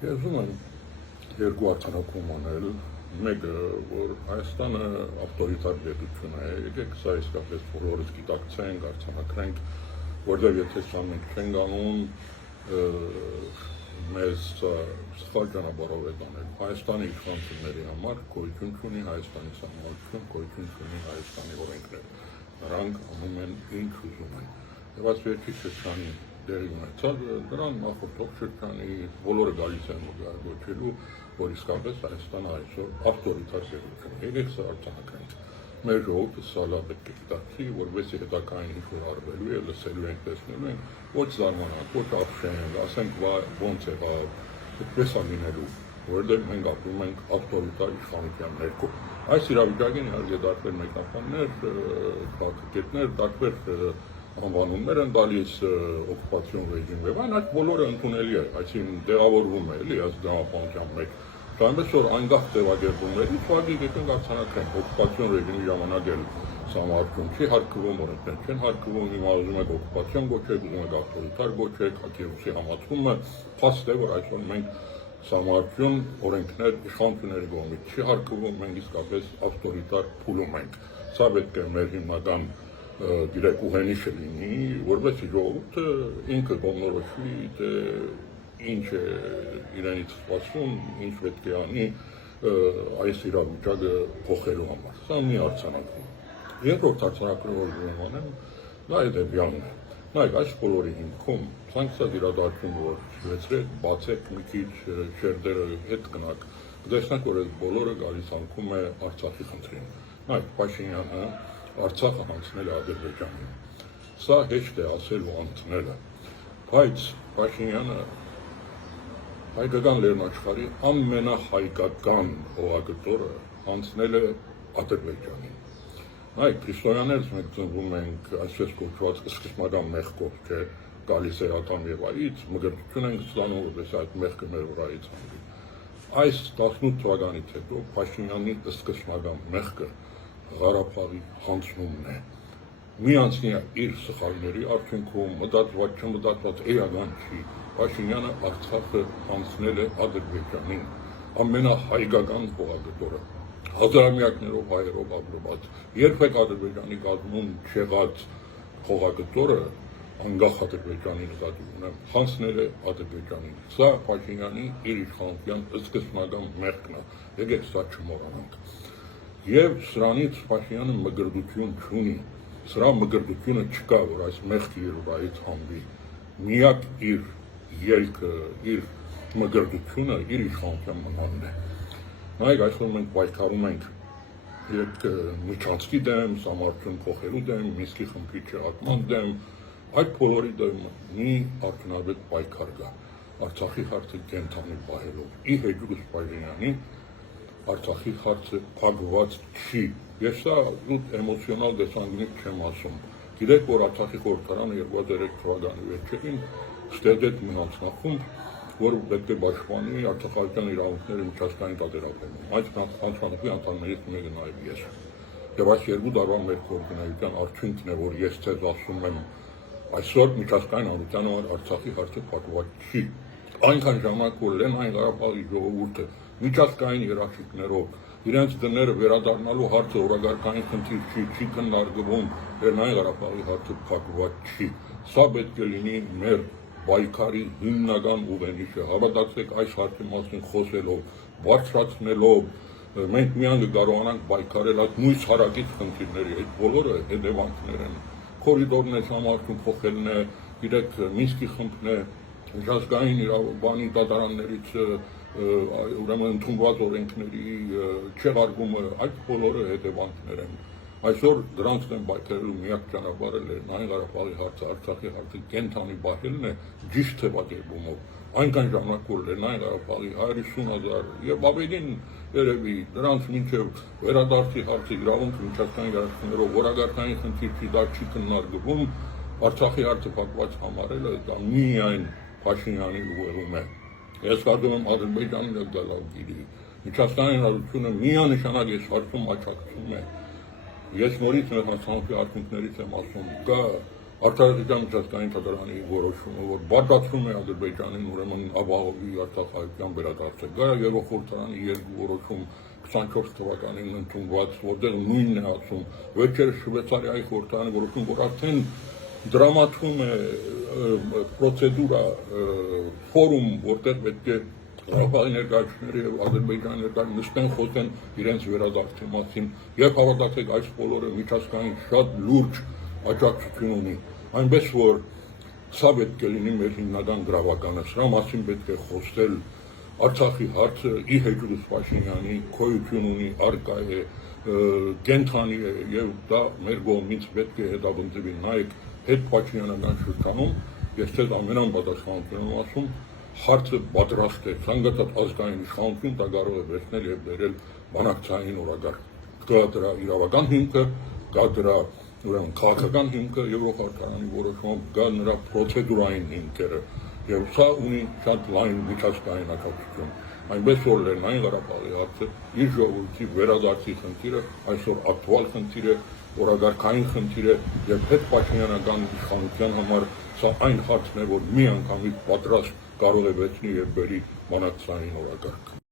Ես ուզում եմ երկու արձանագրում անել, մեկը, որ Հայաստանը ավտորիտար պետություն է, եկեք սա իսկապես բոլորս գիտակցենք, արձանագրենք, որտեղ եթե սա մենք չենք անում, մեզ սխալ ճանապարհով է տանել։ Հայաստանի իշխանությունների համար գոյություն չունի Հայաստանի սահմանություն, գոյություն չունի Հայաստանի օրենքներ։ Նրանք անում են ինչ ուզում են։ Եվ այս վերջի շրջանի դերի ունեցած դրան նախորդող շրջանի բոլորը գալիս են գոչելու, որ իսկապես Հայաստանը այսօր ավտորիտար պետություն է։ Եկեք սա արձանագրենք։ Մեր ժողովուրդը սա լավ պետք է գիտակցի, որովհետեւ հետագային ինչ-որ արվելու է, լսելու ենք, տեսնելու ենք, ոչ զարմանանք, ոչ ապշենք, ասենք ոնց եղավ, այդպես է լինելու, որովհետեւ մենք ապրում ենք ավտորիտար իշխանության ներքո։ Այս իրավիճակին իհարկե դարձել մեկնաբաններ, քաղաքագետներ, դարձել անվանումներ են տալիս օկուպացիոն ռեժիմ եւ այն այդ բոլորը ընդունելի է, այսինքն դեղավորվում է էլի այս դրամապանության մեջ։ Այնպես որ անգախ ձևակերպումներից ուղղակի եկենք արձանագրենք օկուպացիոն ռեժիմի ժամանակ էլ համարտուն չի հարկվում, օրենքներ չեն հարկվում, հիմա ուզում եք օկուպացիոն գոչեք, ուզում եք ավտորիտար գոչեք, Ակիևսի համացումը փաստ է, որ այսօր մենք համարտուն օրենքներ իշխանությունների կողմից չի հարկվում, մենք իսկապես ավտորիտար փուլում ենք։ Սա պետք է մեր հիմնական գիտեք ուղենիշը լինի, որովհետեւ ժողովուրդը ինքը կողմնորոշվի թե ինչ է իրենից սպասում, ինչ պետք է անի այս իրավիճակը փոխելու համար։ Սա մի արձանագրում։ Երկրորդ արձանագրումը, որ ուզում անեմ, դա հետևյալն է։ Նայեք, այս բոլորի հիմքում սանկցիա իրադարձություն, որ շվեցրեք, բացեք մի քիչ շերտերը հետ գնաք, կտեսնեք, որ այս բոլորը գալիս անկում է Արցախի խնդրին։ Նայեք, Փաշինյանը Արցախը հանձնել է Ադրբեջանին։ Սա հեշտ է ասել ու անցնելը, բայց Փաշինյանը հայկական լեռնաշխարհի ամենահայկական հողագծորը հանձնել է Ադրբեջանին։ Այ քրիստոնյաներս մենք ծնվում ենք այսպես կոչված սկզբնական մեղքով, չէ, գալիս է ատամ եւ այից, մգրտություն ենք ստանում, որպես այդ մեղքը մեր վրայից հանդի։ Այս 18 թվականից հետո Փաշինյանի սկզբնական մեղքը Ղարաբաղի հանձնումն է։ Մի անցնի իր սխալների արդյունքում մտածված չմտածված էական չի։ Փաշինյանը Արցախը հանձնել է Ադրբեջանին, ամենահայկական հողագծորը, հազարամյակներով հայերով ապրված, երբեք Ադրբեջանի կազմում չեղած հողագծորը, անկախ Ադրբեջանի նկատի ունեմ, հանձնել է Ադրբեջանին։ Սա Փաշինյանի իր իշխանության սկզբնական մեղքն է, եկեք սա չմոռանանք։ Եվ սրանից Փաշինյանը մգրտություն չունի, սրա մգրտությունը չկա, որ այս մեղքի իր վրայից հանվի։ Միակ իր ելքը, իր մգրտությունը իր իշխանության մնալն է։ Նայեք, այսօր մենք պայքարում ենք Միջանցքի դեմ, համարտուն փոխելու դեմ, Մինսկի խմբի չեղարկման դեմ, այդ բոլորի դեմ մի արդյունավետ պայքար կա։ Արցախի հարցը կենթանի պահելով։ Ի հեճուկս Փաշինյանի Արցախի հարցը փակված չի։ Ես սա զուտ էմոցիոնալ տեսանկյունից չեմ ասում։ Գիտեք, որ Արցախի խորհրդարանը 2003 թվականի վերջերին ստեղծեց մի հանձնախումբ, որ պետք է պաշտպանի արցախական իրավունքները միջազգային տարբերակներում։ Այս հանձնախմբի անդամներից մեկը նաև ես։ Եվ այս երկու տարվա մեր կոորդինացիան արդյունքն է, որ ես ձեզ ասում եմ, այսօր միջազգային հանրության համար Արցախի հարցը փակված չի։ Այնքան ժամանակ, որ Լեռնային Ղարաբաղի ժողովուրդը միջազգային երաշխիքներով իրենց դները վերադառնալու հարցը օրագարկային խնդիր չի քննարկվում, Լեռնային Ղարաբաղի հարցը փակված չի։ Սա պետք է լինի մեր պայքարի հիմնական ուղենիշը։ Հավատացեք, այս հարցի մասին խոսելով, բարձրացնելով, մենք միայն կարողանանք պայքարել այդ նույն հարակից խնդիրների, այդ բոլորը հետևանքներ են։ Կորիդորներ համարտուն փոխելն է, գիտեք, Մինսկի խմբն է, միջազգային իրավաբանի դատարաններից ուրեմն ընդունված օրենքների չեղարկումը, այդ բոլորը հետևանքներ են։ Այսօր դրանց դեմ պայքարելու միակ ճանապարհը Լեռնային Ղարաբաղի հարցը, Արցախի հարցը կենթանի պահելն է ճիշտ ձևակերպումով։ Այնքան ժամանակ, որ Լեռնային Ղարաբաղի 150,000 եւ ավելին երևի դրանց մինչեւ վերադարձի հարցը իրավունք միջազգային երաշխիքներով որակարգային խնդիր չի, դա չի քննարկվում, Արցախի հարցը փակված համարելը դա միայն Փաշինյանի ուղեղում է։ Ես կարծում եմ Ադրբեջանին դա լավ գիտի։ Միջազգային հանրությունը միանշանակ այս հարցում աջակցում է։ Ես նորից մեր հանցանքի արդյունքներից եմ ասում, կա Արտադրության միջազգային թատրոնի որոշումը, որ բացատրում է Ադրբեջանին ուրեմն ապահովի Արցախայցյան վերադարձը։ Գա Եվրոպական խորհրդարանի երկու որոշում 24 թվականին ընդունված, որտեղ նույնն է ասում, վերջերս Շվեյցարիայի խորհրդարանի որոշում, որ արդեն դրամատվում է պրոցեդուրա, ֆորում, որտեղ պետք է Ղարաբաղի ներկայացուցիչները եւ Ադրբեջանի ներկայացուցիչները նստեն խոսեն իրենց վերադարձի մասին եւ հավատացեք այս բոլորը միջազգային շատ լուրջ աջակցություն ունի, այնպես որ սա պետք է լինի մեր հիմնական գրավականը, սրա մասին պետք է խոսել, Արցախի հարցը ի հեճուս Փաշինյանի գոյություն ունի, արկա է, կենթանի է եւ դա մեր կողմից պետք է հետապնդվի, նայեք հետ Փաշինյանական շրջանում, ես ցեզ ամենապատասխանատվորն եմ ասում, հարցը պատրաստ է, ցանկացած ազգային իշխանություն դա կարող է վերցնել եւ բերել բանակցային օրագարկ, կա դրա իրավական հիմքը, կա դրա ուրեմն քաղաքական հիմքը Եվրոխորհրդարանի որոշումով, կա նրա պրոցեդուրային հիմքերը եւ սա ունի շատ լայն միջազգային աջակցություն, այնպես որ Լեռնային Ղարաբաղի հարցը իր ժողովրդի վերադարձի խնդիրը այսօր ակտուալ խնդիր է, օրագարկային խնդիր է եւ հետ Փաշինյանական իշխանության համար սա այն հարցն է, որ մի անգամից պատրաստ կարող է վերցնի եւ բերի բանակցային օրագարկ։